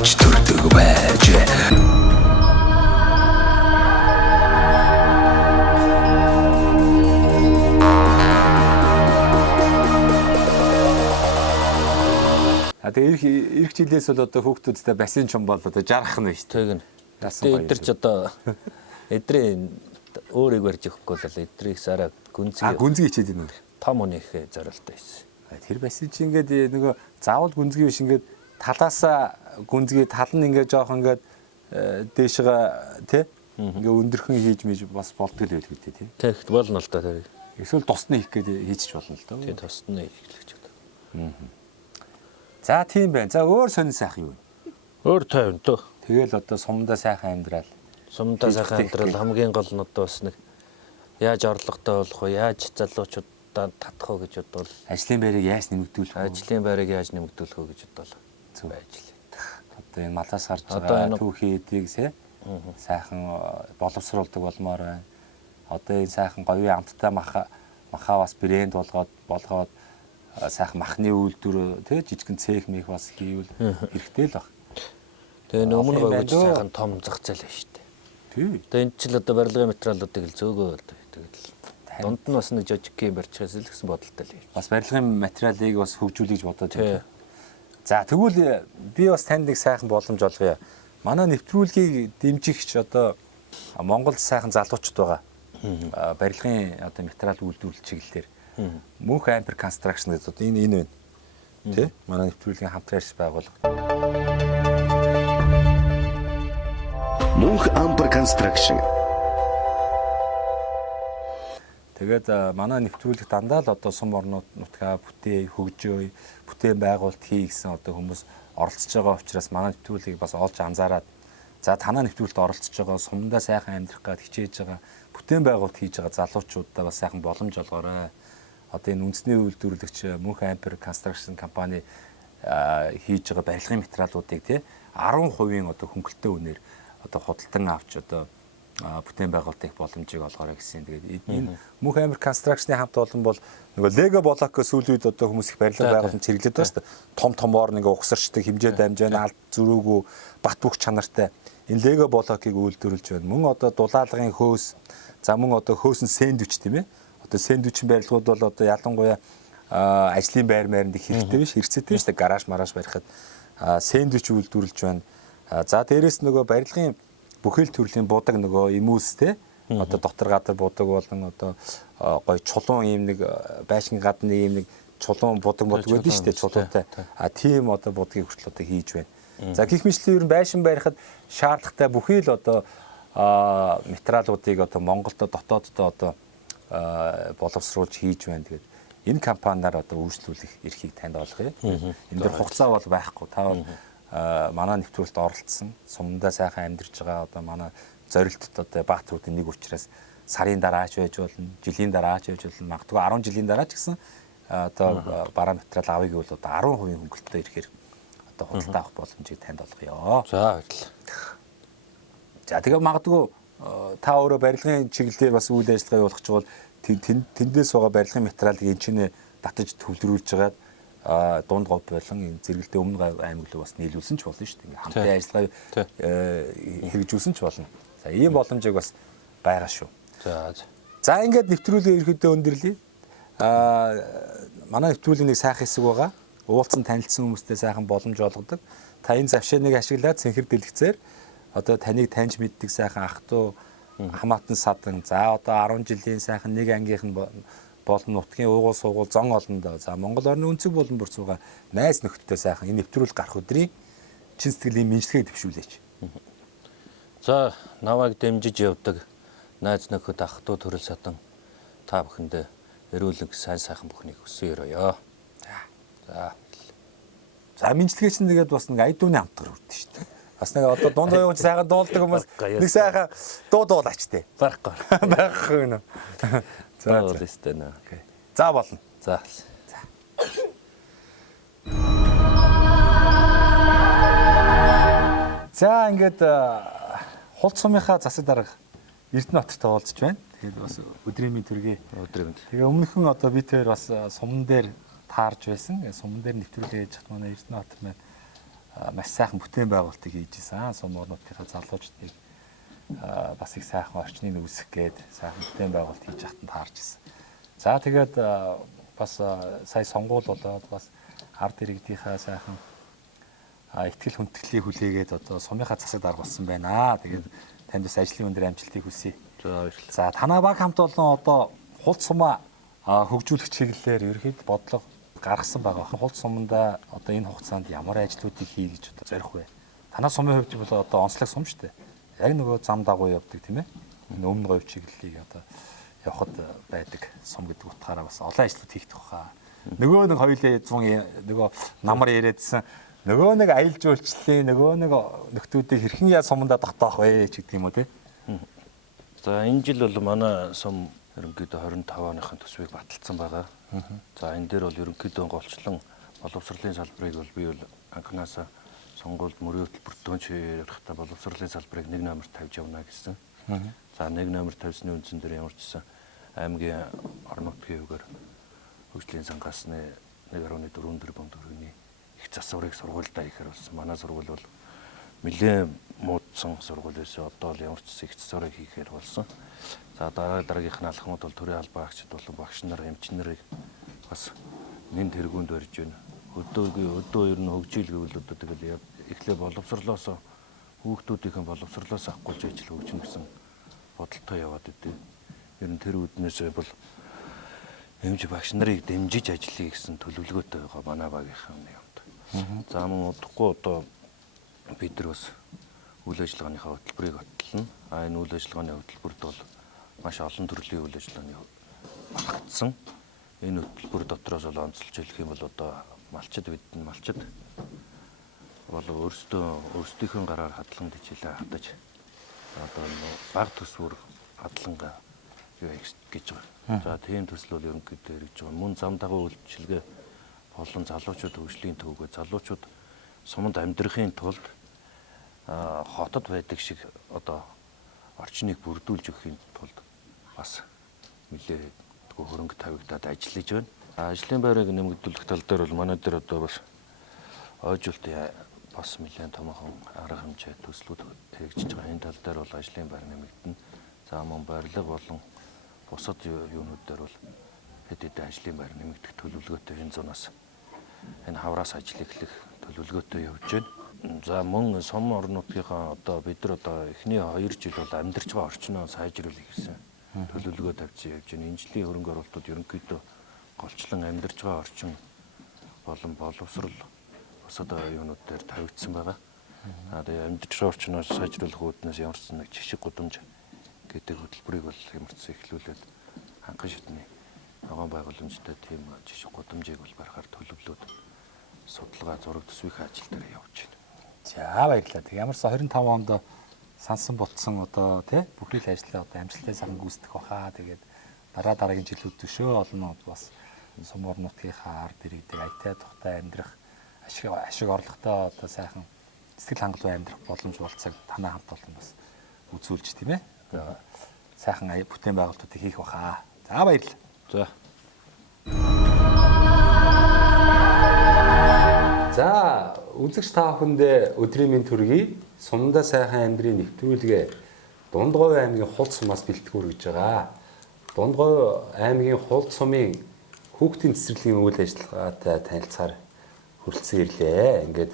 давж төрдөг байж. Тэгээ ирэх жилээс бол одоо хүүхдүүдтэй бассейн чум бол одоо жаргах нь биш. Тэг нь. Эдгээр ч одоо эдрийн өөрийг барьж өгөхгүй л эдрийг сараа гүнзгий. Гүнзгий хичээд байна уу? Том өнийхээ зорилттой байсан. Тэр бассейн чи ингээд нөгөө заавал гүнзгий биш ингээд талаасаа гүнзгий тал нь ингээд жоох ингээд дээшгээ тий ингээд өндөрхөн хийж мэж бас болтгол байл гэдэг тий. Тэгт болно л да тэр. Эсвэл тусны хийх гээд хийчих болно л доо. Тий тусны хийх гэдэг. За тийм байна. За өөр сонир сайхан юу вэ? Өөр тайван дөө. Тэгэл одоо сумдаа сайхан амьдрал. Сумдаа сайхан амьдрал хамгийн гол нь одоо бас нэг яаж орлоготой болох вэ? Яаж залуучуудаа татах вэ гэж бодвол ажлын байрыг яаж нэмэгдүүлэх вэ? ажлын байрыг яаж нэмэгдүүлэх вэ гэж бодлоо. Зөв ажил. Одоо энэ малаас гарч байгаа түүхий эдийг сайхан боловсруулдаг болмоор байна. Одоо энэ сайхан говийн амттай маха бас брэнд болгоод сайхан махны үйлдвэр тий жижигэн цех мэх бас хийвэл хэрэгтэй л баг. Тэгээ өмнө говьч сайхан том зах зээл байна шүү дээ. Тий. Тэгээ энэ ч л одоо барилгын материалуудыг л зөөгөө тэгэл дунд нь бас нэг жижигхэн барьчихсан л гэсэн бодолтой л байна. Бас барилгын материалыг бас хөгжүүлэх гэж бодоод байна. За тэгвэл би бас танд нэг сайхан боломж олгоё. Манай нэвтрүүлгийг дэмжигч одоо Монголд сайхан залуучууд байгаа. Барилгын одоо материал үйлдвэрлэл чиглэлээр Мөнх Ампер Construction гэдэг одоо энэ байна. Тэ? Манай нэвтрүүлгийн хамтрагч байгууллага. Мөнх Ампер Construction. Тэгээд манай нэвтрүүлэг дандаа л одоо сум орнууд нутгаа хөгжөөй, бүтээн байгуулалт хий гэсэн одоо хүмүүс оролцож байгаа учраас манай нэвтрүүлгийг бас олж анзаараад за танаа нэвтрүүлэлд оролцож байгаа сумдаа сайхан амьдрах гээд хичээж байгаа бүтээн байгуулалт хийж байгаа залуучуудаа бас сайхан боломж олгоорой. Одоо энэ үндэсний үйлдвэрлэгч Мөнх Ампер Construction компани хийж байгаа барилгын материалуудыг тий 10% одоо хөнгөлөлтөө үнээр одоо худалдан авч одоо бүтээн байгуулалтын боломжийг олгоорой гэсэн. Тэгээд энэ Мөнх Ампер Construction-ы хамт олон бол нөгөө Лего блокоо сүүлийн үед одоо хүмүүс их барилга байгуулалт чиглэлд байна шүү дээ. Том томоор ингээ ухсарчдаг хэмжээ дамжаана алд зүрүүгүү бат бөх чанартай энэ Лего блокийг үйлдвэрлэж байна. Мөн одоо дулаалгын хөөс за мөн одоо хөөсөн сэндвич тийм ээ. Одоо сэндвичийн барилгууд бол одоо ялангуяа ажлын байр маянд их хэрэгтэй биш хэрэгцээтэй шүү дээ. Гараж мараж барихад сэндвич үйлдвэрлэж байна. За дээрэс нөгөө барилгын бүхэл төрлийн будаг нөгөө имүүс те одоо дотор гадар будаг болон одоо гой чулуун ийм нэг байшин гадны ийм нэг чулуун будаг гэдэг шүү дээ чулуунтай. Тийм одоо будгийг хүртэл одоо хийж байна. За гэх мэтлэн ер нь байшин барихад шаардлагатай бүхий л одоо материалуудыг одоо Монголд дотооддоо одоо боловсруулж хийж байна. Тэгээд энэ компаниар одоо үйлчлүүлэх эрхийг танд олгоё. Энэ дээр хугацаа бол байхгүй. Та бол манай нэвтрүүлэлт оролцсон, сумдаа сайхан амьдарч байгаа одоо манай зорилтод одоо Баатаруудын нэг учраас сарын дараа ч байж болно, жилийн дараа ч байж болно, магадгүй 10 жилийн дараа ч гэсэн одоо бараа материал авъя гэвэл одоо 10% хөнгөлөлтөд ирэхээр одоо худалдаа авах боломжийг танд олгоё. За баярлалаа. За тэгээ магадгүй та өөрөө барилгын чиглэлээр бас үйл ажиллагаа явуулах ч бол тэндээс байгаа барилгын материалыг энэ чинээ татаж төвлөрүүлж байгаад дунд говь болон энэ зэрэгэлдээ өмнө аймаг руу бас нийлүүлсэн ч болно шүү дээ. Хамтын ажиллагаа хэрэгжүүлсэн ч болно. За ийм боломжийг бас байгаа шүү. За ингээд нэвтрүүлгээ ерөөдөө өндөрлөе. Манай нэвтрүүлгийн нэг сайхан хэсэг байгаа. Уулзсан танилцсан хүмүүстэй сайхан боломж олгодог. Та энэ завшааныг ашиглаад цэнхэр дэлгэцээр одоо таныг таньж мэддэг сайхан ах トゥ хамаатан садан за одоо 10 жилийн сайхан нэг ангийнх нь болон нутгийн уугуул суугуул зон олондоо за Монгол орны өнцөг болон бүрцүүгээ найз нөхдөдтэй сайхан энэ нэвтрүүлэг гарах өдрийн чин сэтгэлийн мэдлэгийг дэвшүүлээч. За навайг дэмжиж явдаг найз нөхөд ах トゥ төрөл садан та бүхэндээ эрүүлэг сайн сайхан бүхнийг өсөё ёо. За мэдлэгээ чинь тэгээд бас нэг айдууны хамтгаар үрдэн шүү дээ. Бас нэг одоо дунд говьч сайхан дуулдаг хүмүүс нэг сайхан дуулаач тээ. Байхгүй. Байхгүй нэ. За болстой нэ. За болно. За. За ингээд хулт сумынхаа засаг дарга Эрдэнэ хоттой уулзч байна. Тэгээд бас өдрийн минь төргий. Өдрийн минь. Тэгээ өмнөхөн одоо бид хоёр бас суман дээр таарж байсан. Суман дээр нэвтрүүлгээ хийж хат манай Эрдэнэ хот маань маш сайхан бүтээн байгуулалтыг хийж исэн. Сум орнуудынхаа залуучдыг бас их сайхан орчныг үүсгэх гээд сайхан бүтээн байгуулалт хийж ахтанд таарч исэн. За тэгээд бас сая сонгуул болоод бас ард иргэдийнхаа сайхан ихтгэл хүндэтгэлийг хүлээгээд одоо сумынхаа засаг дарга болсон байна. Тэгээд танд бас ажлын өндөр амжилтыг хүсье. За баярлалаа. За танай баг хамт олон одоо хулц сумаа хөгжүүлэх чиглэлээр ерөөд бодлого гаргасан байгаа. Хулц суманда одоо энэ хугацаанд ямар ажлуудыг хий гэж одоо зорих вэ? Танай сумын хувьд бол одоо онцлог сум шүү дээ. Яг нөгөө зам дагуу явдаг тийм ээ. Энэ өмнө говь чиглэлийг одоо явахад байдаг сум гэдэг утгаараа бас олон ажлууд хийх тухай. Нөгөө нэг хоёулаа 100 нөгөө намар яриадсэн нөгөө нэг аялал жуулчлалын нөгөө нэг нөхдүүдийг хэрхэн яа сумандаа тогтоох вэ ч гэдэг юм уу тий. За энэ жил бол манай сум ерөнхийдөө 25 оныхын төсвийг баталсан байгаа. За энэ дээр бол ерөнхийдөө голчлон боловсролын салбарыг бол би бол анханасаа сонгуульд мөрийн хөтөлбөртөө ярихдаа боловсролын салбарыг 1 номер тавьж явна гэсэн. За 1 номер тавьсны үндсэн дээр ямар ч гэсэн аймгийн орон нутгийн үгээр хөгжлийн сангаас 1.4 тэрбум төгрөгийн их засварыг сургуульдаа ихээр болсон. Манай сургууль бол нэлээд муудсан сургууль байсан. Одоо л ямар ч их засварыг хийхээр болсон. За дараагийнх нь алхмууд бол төрийн албан агчид болон багш нар, эмч нарыг бас нэн тэргуунд барьж байна. Өдөө ер нь хөгжил гэвэл одоо тэгэл эхлээ боловсрлоос хүүхдүүдийн боловсрлоос авахгүйж ажил хөгжинэ гэсэн бодолтой яваад идэв. Ер нь тэр үднээс бол эмч багш нарыг дэмжиж ажиллая гэсэн төлөвлөгөөтэй байгаа манай багийнхан юмд. За мөн удахгүй одоо бид нар бас үйл ажиллагааныхаа хөтөлбөрийг батална. Энэ үйл ажиллагааны хөтөлбөрт бол маш олон төрлийн үйл ажиллагааны багтсан. Энэ хөтөлбөр дотроос бол онцлж хэлэх юм бол одоо малчид бол өөрсдийнхөө гараар хадгалан хичээлээ хадаж одоо баг төсвөр хадгалангаа юу гэж байгаа. За тийм төсөл бол ерөнхийдөө хэрэгж байгаа. Мөн зам дагуу үйлчилгээ болон залуучууд хөгжлийн төвгөө залуучууд суманд амьдрахын тулд хотод байдаг шиг одоо орчныг бүрдүүлж өгөхийн тулд бас нэлээд хөрөнгө тавигдаад ажиллаж байна. Ажлын байрыг нэмэгдүүлэх тал дээр бол манай дээр одоо бас ойжуулалтын бас нэлээд томоохон арга хэмжээ төслүүд хэрэгжиж байгаа. Энэ тал дээр бол ажлын байр нэмэгдэнэ. За мөн барилга болон бусад юунууд дээр бол хэд хэдэн ажлын байр нэмэгдэх төлөвлөгөөтэй энэ зунаас энэ хавраас ажил эхлэх төлөвлөгөөтэй явж байна. За мөн сум орнуудынхаа одоо бид нар одоо эхний 2 жил бол амьдарч байгаа орчноо сайжруулах гэсэн төлөвлөгөө тавьсан явж байна. Энэ жилийн хөрөнгө оруулалтууд ерөнхийдөө голчлон амьдарч байгаа орчин болон боловсрол бусад юунууд дээр тавигдсан байгаа. Тэгээ амьдарч байгаа орчноо сайжруулах үүднээс ямар ч нэг жишг гудамж гэдэг хөтөлбөрийг бол ямар ч эхлүүлээд ханган шатны ногоон байгууламжтай тийм жишг гудамжийг бол барихаар төлөвлөөд судалгаа зураг төсвийн ажил дээр явж байна. За баярлалаа. Тэг ямарсаа 25 онд сансан болцсон одоо тий бүхий л ажлаа одоо амжилттай сайхан гүйцэтгэх баха. Тэгээд дараагийн жилүүд төшөө олон бас сум орнуудынхаа ард иргэдэг аятай тухтай амьдрах ашиг орлоготой одоо сайхан сэтгэл хангалуун амьдрах боломж болцоог танай хамт олон бас үзүүлж тийм ээ. Сайхан бүтээн байгуулалтуудыг хийх баха. За баярлалаа. За. За үзэгч та бүхэндээ өдрийн мэнд төргий. Сумдаа сайхан амьдрын нэвтрүүлгээ Дундгой аймгийн Хулц сумаас бэлтгэл хүргэж байгаа. Дундгой аймгийн Хулц сумын хүүхдийн цэцэрлэгийн үйл ажиллагаатай танилцахаар хүрэлцэн ирлээ. Ингээд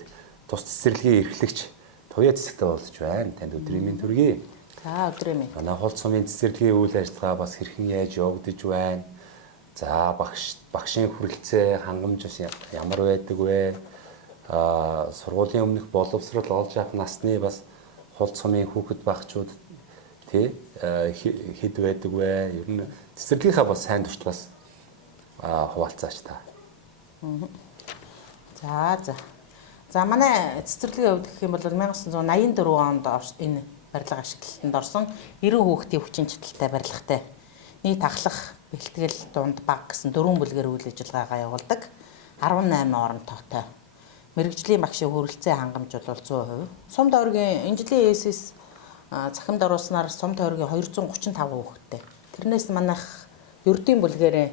тус цэцэрлэгийн эрхлэгч Туяа цэцэгтэй болж байна. Танд өдрийн мэнд төргий. За өдрийн мэнд. Манай Хулц сумын цэцэрлэгийн үйл ажиллагаа бас хэрхэн яаж явагдаж байна? За багшийн хүрэлцээ хангамж ямар байдаг вэ? Сургуулийн өмнөх боловсрол олж авах насны бас Хулц сумын хүүхэд багчууд тий хэд байдаг вэ? Ер нь цэцэрлэгийнхаа бас сайн турш бас хуваалцаач та. За манай цэцэрлэгийн хувьд гэх юм бол 1984 онд энэ барилга ашиглалтанд орсон 90 хүүхдийн хүчин чадалтай барилгатай. Нийт ахлах, бэлтгэл, дунд баг гэсэн 4 бүлгээр үйл ажиллагаагаа явуулдаг. 18 орон тоотой. Мэргэжлийн багшийн хүрэлцээ хангамж бол 100%. Сум тойргийн энэ жилийн ээсэс захимд оруулснаар сум тойргийн 235 хүүхэдтэй. Тэрнээс манайх ердийн бүлгээр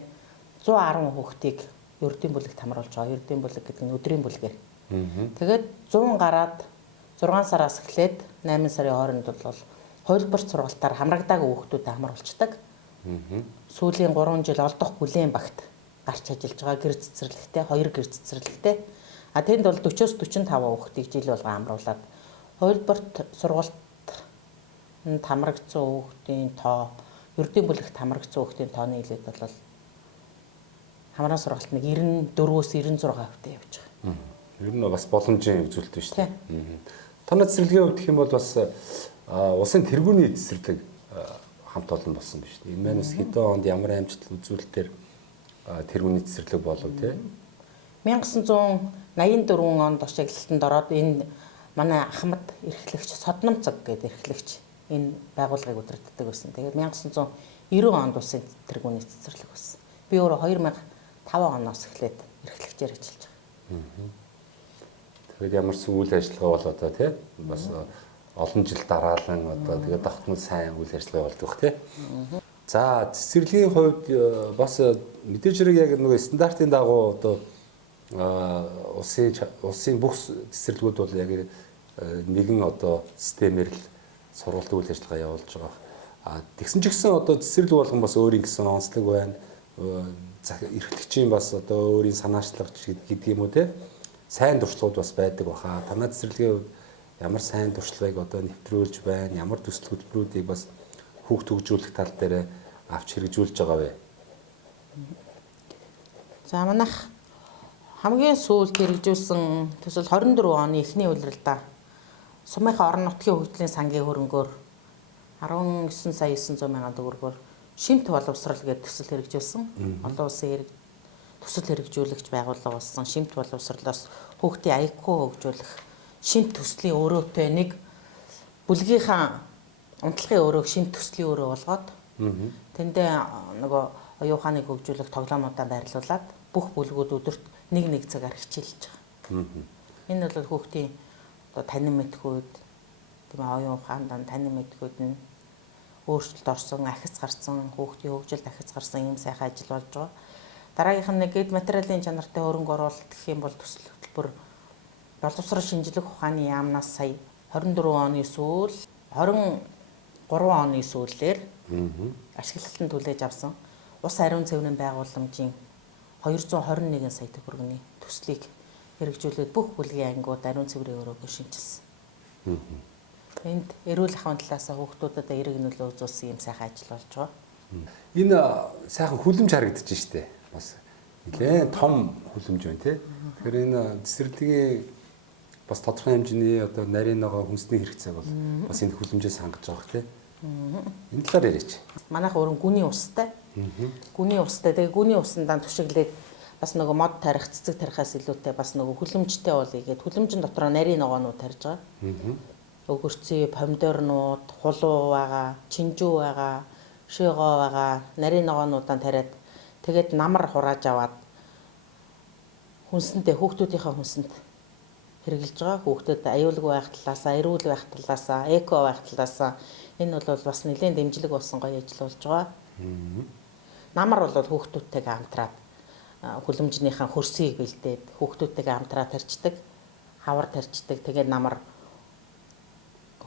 110 хүүхдийг ердийн бүлэгт хамруулж байгаа. Ердийн бүлэг гэдэг нь өдрийн бүлгээр Тэгээд 100 гараад 6 сараас эхлээд 8 сарын хооронд бол хувилбарт сургалтаар хамрагдаагүй хүүхдүүдэд хамруулцдаг. Сүүлийн 3 жил олдох бүлээн багт гарч ажиллаж байгаа гэр цэцэрлэгтэй 2 гэр цэцэрлэгтэй. А тэнд бол 40-45 хүүхдийг жил болго хамруулад хувилбарт сургалт хамрагдсан хүүхдийн тоо ердийн бүлэгт хамрагдсан хүүхдийн тооны хилээд бол хамраа сургалт нэг 94-өөс 96% явж байгаа. Ер нь бас боломжийн үзүүлэлт байна шүү дээ. Танай цэцэрлэгийн хувьд гэх юм бол бас улсын тэргүүний цэцэрлэг хамт олон болсон байна шүү дээ. Энэ манайс хэдэн онд ямар амжилт үзүүлэлтээр тэргүүний цэцэрлэг болов те 1984 онд ашиглалтанд ороод энэ манай Ахмад эрхлэгч Содномцог гэдэг эрхлэгч энэ байгууллагыг удирддаг байсан. Тэгээд 1990 онд улсын тэргүүний цэцэрлэг болсон. Би өөрөө 2005 оноос эхлээд эрхлэгчээр ажиллаж байгаа. Тэгээд ямар ч үйл ажиллагаа бол одоо тий бас олон жил дараалан одоо тэгээд давтмал сайн үйл ажиллагаа болдог тий. За цэцэрлэгийн хувьд бас мэдээж хэрэг яг нөгөө стандартын дагуу одоо улсын бүх цэцэрлэгүүд бол яг нэгэн одоо системээр л сургалт үйл ажиллагаа явуулж байгаа. Тэгсэн ч гэсэн одоо цэцэрлэг болгон бас өөрийн гэсэн онцлог байна. Эрхлэгчийн бас одоо өөрийн санаачлагч гэдэг юм уу те сайн туршлагууд бас байдаг баха. Танай цэцэрлэгийн хувьд ямар сайн туршлагыг одоо нэвтрүүлж байна, ямар төсөл хөтөлбөрүүдийг бас хүүхд хөгжүүлэх тал дээр авч хэрэгжүүлж байгаа вэ? За манайх хамгийн сүүлд хэрэгжүүлсэн төсөл 24 оны эхний улиралдаа Сумынхаа орон нутгийн хөгжлийн сангийн хөрөнгөөр 19 сая 900 мянган төгрөгөөр шимт боловсрал гэдэг төсөл хэрэгжүүлсэн. Олон улсын төсөл хэрэгжүүлэгч байгууллага болсон. Шимт боловсралаас хүүхдийн аягүй хөгжүүлэх шимт төслийн өрөөтэй нэг бүлгийнхаа унтлагын өрөөг шимт төслийн өрөө болгоод тэндээ нөгөө оюун ухааныг хөгжүүлэх тоглоомуудаа байрлуулад бүх бүлгүүд өдөрт нэг цагаар хичээлж байгаа. Энэ бол хүүхдийн одоо танин мэдхүйд тийм оюун ухаанд танин мэдхүйд нь өөрчлөлт орсон, ахиц гарсан, хүүхдийн хөгжилд ахиц гарсан юм сайхан ажил болж байгаа. Дараагийнх нь нэг эд материалын чанартай хөрөнгө оруулалт гэх юм бол төсөл хөтөлбөр боловсрол шинжилгээ ухааны яамнаас сая 24 оны сүүл 23 оны сүүлээр ашиглалтанд түлээж авсан ус ариун цэврийн байгууламжийн 221 сая төгрөгийн төслийг хэрэгжүүлээд бүх бүлгийн ангиуд ариун цэврийн өрөөгөө шинжилсэн. Энд эрүүл ахуйн талаас хүүхдүүдэд эерэг нөлөө үзүүлсэн юм сайхан ажил болж байгаа. Энэ сайхан хүлэмж харагдаж штэ. Бас нэлээд том хүлэмж байна тий. Тэгэхээр энэ цэцэрлэгийн бас тодорхой хэмжээний одоо нарийн ногоо хүнсний хэрэгцээ бол бас энэ хүлэмжээс хангаж байгаа тий. Энэ талаар яриач. Манайх өөрөө гүний устай. Гүний устай. Тэгээ гүний усандаа түшиглээд бас нөгөө мод тарих, цэцэг тарихаас илүүтэй бас нөгөө хүлэмжтэй бол игээд хүлэмжийн дотор нарийн ногоонууд тарьж байгаа. Өгөрцөө, помидорнууд, хулуу байгаа, чинжүү байгаа, шийгоо байгаа, нарийн ногоонуудаа тариад тэгээд намар хурааж аваад хүнсэнтэй хүүхдүүдийнхээ хүнсэнд хэрэгжилж байгаа. Хүүхдэд аюулгүй байх талаасаа, эрүүл байх талаасаа, эко байх талаасаа энэ бол бас нэлээд дэмжлэг болсон гоё ажил болж байгаа. Намар бол хүүхдүүдтэйгээ хамтраад хүлэмжнийхэн хөрсийг бэлдээд хүүхдүүдтэйгээ хамтраад тарьчдаг, хавар тарьчдаг. Тэгээд намар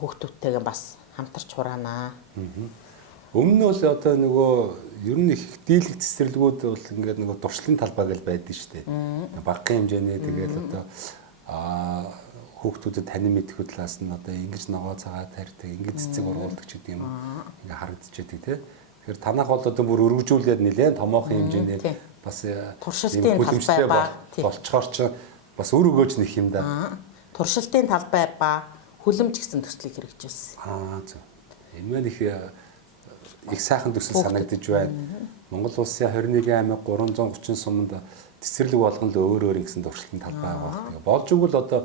хүүхдүүдтэйгээ бас хамтарч хураанаа. Өмнө нь бол одоо нөгөө ер нь их дийлэх цэцэрлэгүүд бол ингээд нөгөө дуршлын талбай гэж байдаг шүү дээ. Багахан хэмжээний тэгээд одоо хүүхдүүдэд танин мэдхүй талаас нь одоо ингэж ногоо цагаа тарьдаг, ингэж цэцэг ургуулдаг ч гэдэг юм ингээ харагдчихэдэг тий. Тэгэхээр танах бол одоо бүр өргөжүүлээд нэлээд томоохон хэмжээний бас туршилтын талбай ба болцохоор ч бас өр өгөөж нэх юм да. Туршилтын талбай ба хүлэмж гэсэн төслийг хэрэгжүүлсэн. Зөв. Энэ мань их сайхан төсөл санагдаж байна. Монгол улсын 21 аймаг 330 суманд цэцэрлэг болгон л өөр гэсэн туршилтын талбай байгаа. Тэгээ болж игэл одоо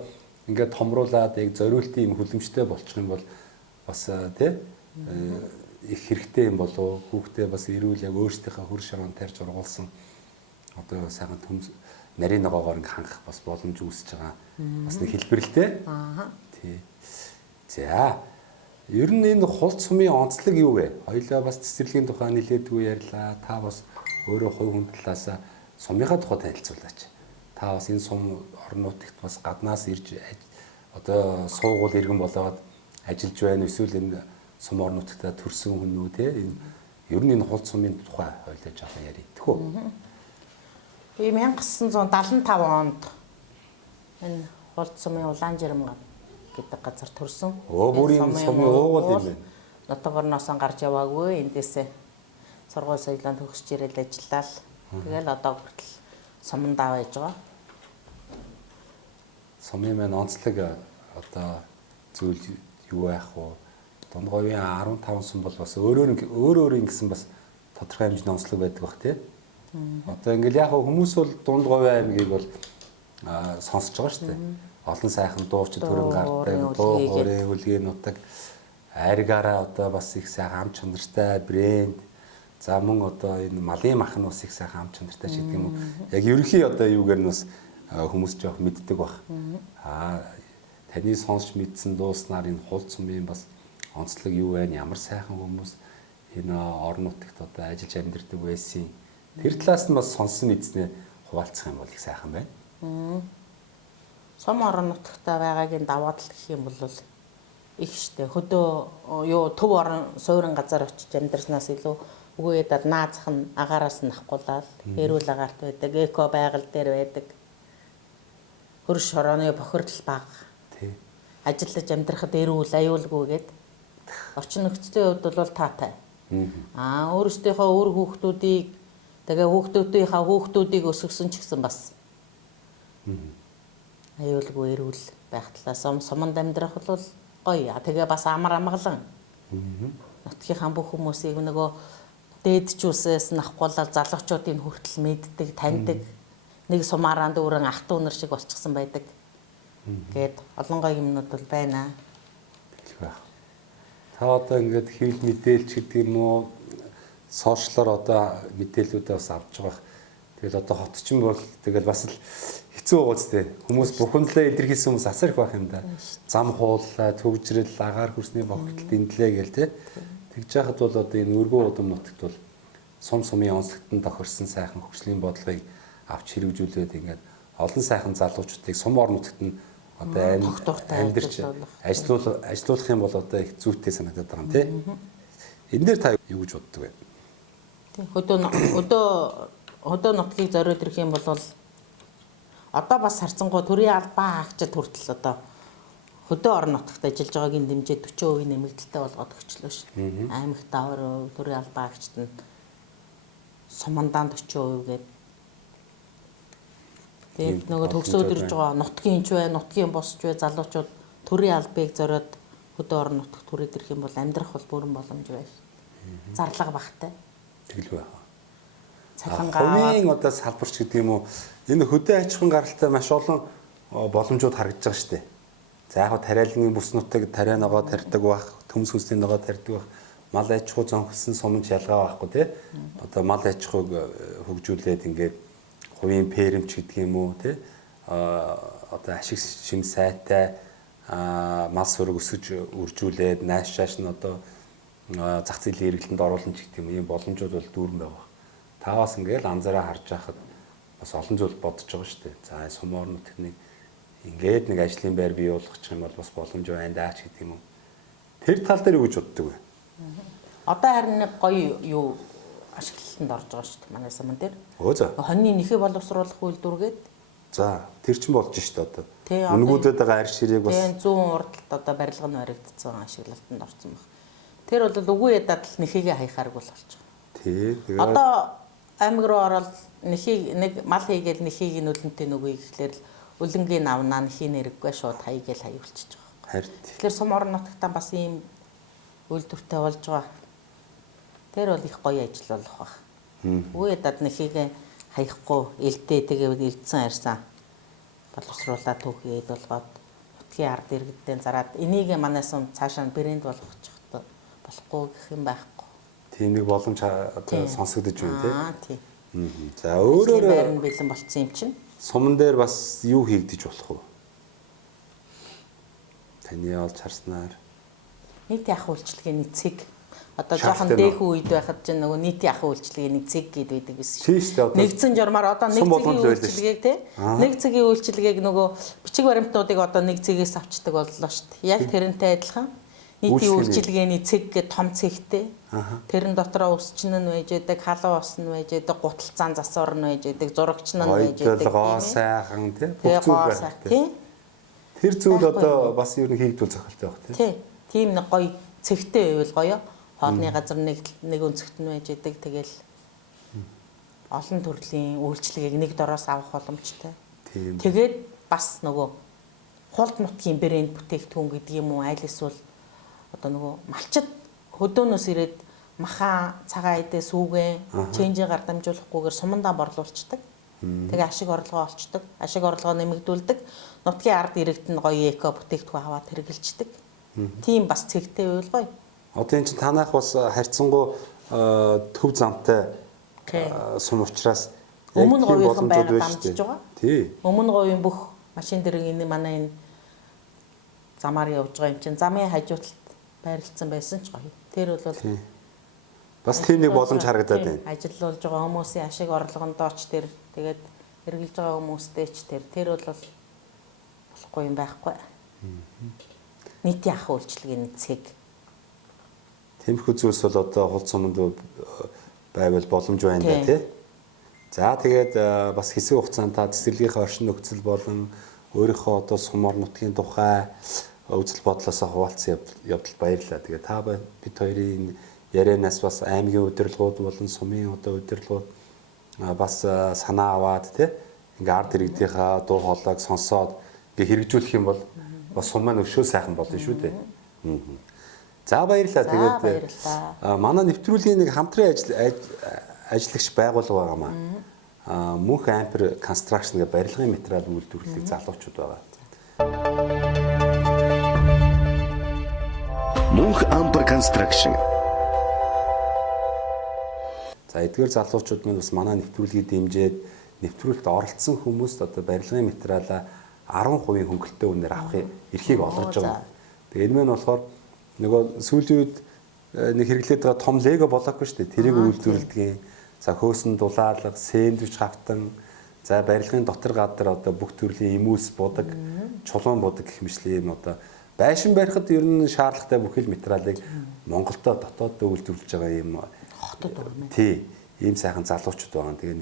ингээд томруулаад яг зориултын юм хүлэмжтэй болчих юм бол бас тий их хэрэгтэй юм болов хүүхдээ бас эрүүл яг өөрсдийнхээ хөр шороон тарьж ургуулсан одоо сайхан нарийн ногоогоор ингээ хангах бас боломж үүсэж байгаа. Бас нэг хэлбэрлэлтэй. Тий. За ер нь энэ хулц сумын онцлог юу вэ? Хоёлаа бас цэцэрлэгийн тухай нэлээдгүй ярьлаа. Та бас өөрөө хувь хүн талаас сумынхаа тухай танилцуулаач. та бас энэ сум орон нутагт бас гаднаас ирж одоо суугуул иргэн болоод ажиллаж байна эсвэл энэ сум орон нутагта төрсэн хүн үү те энэ ер нь энэ хулц сумын тухай ойлож байгаа яриа тэхүү. Би 1975 онд энэ хулц сумын Улаанжирмган гэдэг газар төрсөн. Бүрийн сумын уугуул юм байна. Нутаг орноосоо гарч яваагүй эндээсээ сургууль соёлонд төгсөж ирэл ажиллаа. Тэгэл одоо хүртэл суманд байж байгаа. Сумын маань онцлог одоо зүйл юу байх вэ? Дундговын 15 сум бол бас өөр ингэсэн бас тодорхой хэмжээний онцлог байдаг бах тий. Одоо ингээл яг хүмүүс бол Дундговын аймгийг бол сонсож байгаа шүү дээ. Олон сайхан дууч төрөн гардаг, дуу хоорын үлгийн нутаг айргаараа одоо бас их сайхан ам чанартай брэнд. За мөн одоо энэ малын мах нь бас их сайхан ам чанартай ч гэдэг юм уу. Яг ерөнхий одоо юугаар нь бас хүмүүс жоох мэддэг бах. Таны сонсч мэдсэн дууснаар энэ хулц сумын бас онцлог юу вэ? Ямар сайхан хүмүүс энэ орон нутагт одоо ажиллаж амьдардаг байсан. Тэр талаас нь бас сонссон мэдснээ хуваалцах юм бол их сайхан байна. Сум орон нутагта байгаагийн даваа тал гэх юм бол их штэ. Хөдөө юу төв орон суурин газар очиж амьдарснаас илүү үгүй дад наазах нь агаараас нь авахгүйлал эрүүл агаарт байдаг, эко байгаль дээр байдаг. Хөрш хорооны бохирдол бага. Тий. Ажиллаж амьдрахад эрүүл аюулгүйгээд орчин нөхцөлийн хувьд бол таатай. Өөрсдийнхөө үр хүүхдүүдийг тэгээ хүүхдүүдийг өсгсөн ч гэсэн бас аюулгүй эрүүл байх талаас суманд амьдрах бол гоё. Тэгээ бас амар амгалан. Нутгийнхаа бүх хүмүүсийг нөгөө дээдчүүсээс нахгуулаад залуучуудын хүртэл мэддэг, таньдаг. Нэг сумаараа дүүрэн ах トゥ нар шиг болчихсон байдаг. Гээд олон гоё юмнууд бол байна. Та одоо ингээд хэвлэл мэдээлч гэдэг юм уу сошиалор одоо мэдээллүүдээ бас авч байгаа. Тэгэл одоо хотчин бол тэгэл бас л хэцүү байгаа зү. Хүмүүс бухимдлаа илэрхийлсэн хүмүүс асар их байх юм да. Зам хууллаа, төгжрэл, агаар хүрсний бохирдолд эндлээ гээл те. Тэгж яхад бол одоо энэ өргөө удам нутагт бол сумын онцлогтон тохирсон сайхан хөгжлийн бодлогыг авч хэрэгжүүлээд ингээд олон сайхан залуучуудыг сум орон нутагт нь одоо амьдарч ажиллуулах юм бол одоо их зүйтэй санагдаад байгаа юм тий. Энэ дээр та юу гэж боддог вэ? Тий хөдөө нутгийг зориод ирэх юм бол одоо бас харцангуй төрийн албан хаагчид хүртэл одоо хөдөө орон нутагт ажиллаж байгаагийн дэмжээ 40% нэмэгдэлтэй болгоод өгчлөө шүү. Аймагт 20%, төрийн албан хаагчид нь сумандаа 40% гээд тэгээд нөгөө төгсөөд ирж байгаа нутгийн ч бай, нутгийн босч бай залуучууд төрийн албыг зориод хөдөө орон нутагт түрээд ирэх юм бол амьдрах бол бүрэн боломж байна. Зарлага багтай. Тэгэл байх. Цахангаа одоо салбарч гэдэг юм уу энэ хөдөө аж ахуйн гаралтай маш олон боломжууд харагдаж байгаа шүү дээ. За яг тариалангийн бүс нутаг тариа ногоо тарьдаг байх, төмс хүнсний ногоо тарьдаг байх, мал аж ахуй зонхилсон сумч ялгаа байхгүй тий. Одоо мал аж ахуйг хөгжүүлээд ингээд хувийн фермч гэдэг юм уу тий. Одоо ашиг шим сайтай мал сүрэг өсгөж үржүүлээд наашааш нь одоо зах зээлийн эргэлтэнд оруулах ч гэдэг юм ийм боломжууд бол дүүрэн байгаа. Та бас ингээд анзаараа харж байхад бас олон зүйл бодож байгаа шүү дээ. За сум орон нутгийн ингээд нэг ажлын байр бий болгочих юм бол бас боломж байна даа ч гэдэг юм уу. Тэр тал дээр юу гэж боддог вэ? Одоо харин нэг гоё юу ашиглалтанд орж байгаа шүү дээ манай суман дээр. Өө за. Хоньны нэхээ боловсруулах үйлдвэргээд. За тэр чинь болж шүү дээ одоо. Үнгүүдэд байгаа арь ширээг бас 100 урдалт одоо барилга нь баригдсан ашиглалтанд орсон баг. Тэр бол үгүй ядаад л нэхийгээ хаяхааргүй л болж байгаа. Тий. Тэгээд одоо аймаг руу ороод нэхийг нэг мал хийгээл нэхийг нь үлэнтэй нөгөө ихлээр л үлэнгийн авнаа нэхийн нэрэггүй шууд хаягээл хаявуулчихж байгаа. харин Тэгэхээр сум орон нутгатаа бас ийм үйлдвэртэй болж байгаа. Тэр бол их гоё ажил болох баг. Үгүй дад нэхийг хаяхгүй элдээ тэгээд элдсэн арьсан боловсруулаад түүхийд болгоод нутгийн ард иргэдтэй зараад энийг манай сум цаашаа брэнд болгочих болохгүй гэх юм байхгүй. тийм нэг боломж одоо сонсогдож байна тий. За өөрөөр байрны бэлэн болцсон юм чинь. Суман дээр бас юу хийгдэж болох вэ? Таны олж харснаар Нийт ах үйлчлэгээний цэг Одоо жоохон дээхэн үед байхад ч нөгөө нийтийн ахуй үйлчилгээний цэг гээд байдаг байсан Тийм шүү дээ. Нэгдсэн журмаар одоо нэг цагийн үйлчилгээг тий. Нэг цагийн үйлчилгээг нөгөө бичиг баримтуудыг одоо нэг цэгээс авчдаг боллоо шүү дээ. Яг тэрнтэй адилхан нийтийн үйлчилгээний цэг гэдэг том цэгтэй. Тэрэн дотроо усчин нь байж байдаг, халуун ус нь байж байдаг, гуталцаан засвар нь байж байдаг, зурагч нь байж байдаг. Гоо сайхан тий. Бүх зүйл байх тий. Тэр зүйл одоо бас ер нь хийгдвэл зохилтой байх тий. Тий. Тийм нэг гоё цэгтэй байвал гоё. Хоолны газар нэг өнцөгт нь байж байдаг. Тэгэл олон төрлийн үйлчлэгийг нэг дороос авах боломжтой. Тэгээд бас нөгөө хулд нутгийн брэнд бүтээгдэхүүн гэдэг юм уу аль эсвэл одоо нөгөө малчид хөдөөнөөс ирээд махан цагаан эдээ сүүгэн ченжийн гар дамжуулахгүйгээр сумандаа борлуулцдаг. Тэгээ ашиг орлогоо олцдог. Ашиг орлогоо нэмэгдүүлдэг. Нутгийн ард иргэд нь гоё эко бүтээгдэхүүн аваад хэрэгжилждэг. Тийм бас цэгтэй байвал гоё. Одоо эн чинь танах бас харьцангуй төв замтай сум учраас өмнө говийн байга дамжиж байгаа. Тий. Өмнө говийн бүх машин дэрэг энэ манай энэ замаар явж байгаа юм чинь замын хажууталд байрлагдсан байсан ч гоё. Тэр бол бас тийм нэг боломж харагдаад байна. Ажиллаулж байгаа хүмүүсийн ашиг орлогондооч тэр тэгээд эргэлж байгаа хүмүүстэй ч тэр бол болохгүй юм байхгүй. Нийтийн ахуй үйлчилгээний цэг. Тиймэрхүү зүйлс бол одоо хулц суманд байвал боломж байна да тий. За тэгээд бас хэсэг хугацаанд та цэцэрлэгийнхээ оршин нөхцөл болон өөрийнхөө одоо сумор нутгийн тухай үзэл бодлосоо хуваалцсан явдал баярлалаа. Тэгээд та бид хоёрын ярианаас бас аймгийн удирдлагууд болон сумын одоо удирдлагууд бас санаа аваад тий ингээ ард иргэдийнхаа дуу хоолойг сонсоод ингээ хэрэгжүүлэх юм бол бас сум маань өшөө сайхан болно шүү дээ. За баярлалаа. Тэгээд манай нэвтрүүлгийн нэг хамтран ажиллагч байгуулга байгаамаа. Мөнх ампер констракшн гэх барилгын материал үйлдвэрлэдэг залуучууд байгаа. Мөнх ампер констракшн. За эдгээр залуучууд маань бас манай нэвтрүүлгийг дэмжиж нэвтрүүлэгт оролцсон хүмүүст одоо барилгын материалаа 10% хөнгөлөлтөй үнээр авах эрхийг олгож байгаа. Тэгээ энэ мань болохоор нөгөө сүүлийн үед нэг хэрэглээд байгаа том лего болоогүй шүү дээ. Тэрийг үйлдвэрлэдэг. За хөөсөн дулаалга, сэндвич хавтан, за барилгын дотор гадар одоо бүх төрлийн имүүс будаг, чулуун будаг гэх мэтлээ юм одоо байшин барихад ер нь шаардлагатай бүхэл материалыг Монголдо дотооддоо үйлдвэрлэж байгаа юм. Хотод байгаа юм. Тий. Ийм сайхан залуучууд байгаа. Тэгээ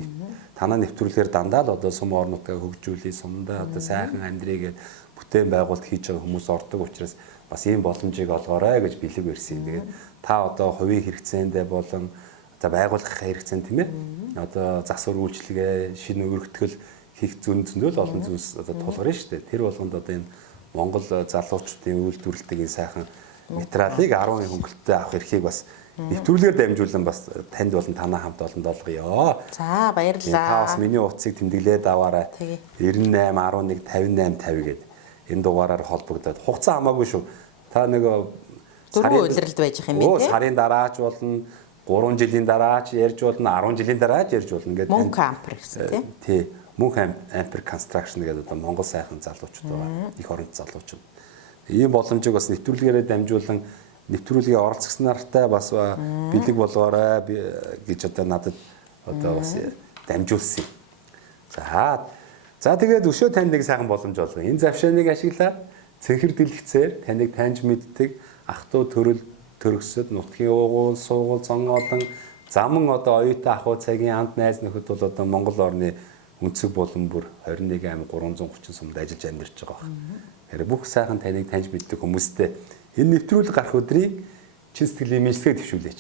танаа нэвтрүүлгээр дандаа л одоо сум орнуудаа хөгжүүлээ, сумдаа одоо сайхан амьдрийгээд бүтээн байгуулалт хийж байгаа хүмүүс ордог учраас бас ийм боломжийг олгоорой гэж бэлэг барьсан. Тэгээд та одоо хувийн хэрэгцээндээ болон за байгуулах хэрэгцээнд тийм ээ. Одоо засвар үйлчилгээ, шинэ өргөтгөл хийх зөндөл олон зүйлс одоо тулгарна шүү дээ. Тэр болгонд одоо энэ Монгол залуучуудын үйлдвэрлэдэг энэ сайхан материалыг 10% хөнгөлөлтөй авах эрхийг бас нэвтрүүлгээр дамжуулан бас танд болон танаа хамт олонд олгоё. За баярлалаа. Та бас миний утсыг тэмдэглээд аваарай. 98 11 58 50 гэдэг энэ дугаараар холбогдоод хугацаа хамаагүй шүү. Та нэг дөрвөн удиралд байж их юм бэ? Сарын дараач болно, 3 жилийн дараач ярьж болно, 10 жилийн дараач ярьж болно гэдэг. Мөнх ампер гэсэн тий. Мөнх ампер констракшн гэдэг одоо Монгол сайхан залуучууд байгаа. Их оронд залуучууд. Ийм боломжийг бас нэвтрүүлгээрээ дамжуулан нэвтрүүлгийн оролцогч нартай бас бэлэг болгоорой гэж одоо надад одоо бас дамжуулсан. За тэгээд өшөө танд нэг сайхан боломж олгоо. Энэ завшааныг ашиглаад цэнхэр дэлгэцээр таныг таньж мэддэг ах トゥ төрөл төрөсөд нутгийн уугуул, суугуул, зонгоолон заман одоо оюутан ах トゥ цагийн анд найз нөхөд бол одоо Монгол орны өнцөг болон бүр 21 аймаг 330 сумд ажиллаж амьдарч байгаа байна. Тэгэхээр бүх сайхан таныг таньж мэддэг хүмүүстэй энэ нэвтрүүлэг гарах өдрийг чин сэтгэлийн мэдлэгээ төвшүүлээч.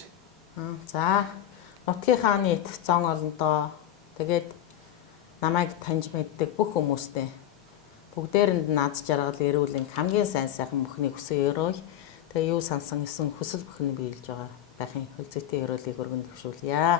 За нутгийн хааны эт зон олондоо тэгээд намайг таньж мэддэг бүх хүмүүстэй бүгдээрэнд наад жаргал эрүүлэн хамгийн сайн сайхан бүхнийг хүсээ өрөөе. Тэгээ юу сансан гэсэн хүсэл бүхний биелж байгаа байхын хөлзөйтэй өрөөлийг өргөн төвшүүлье.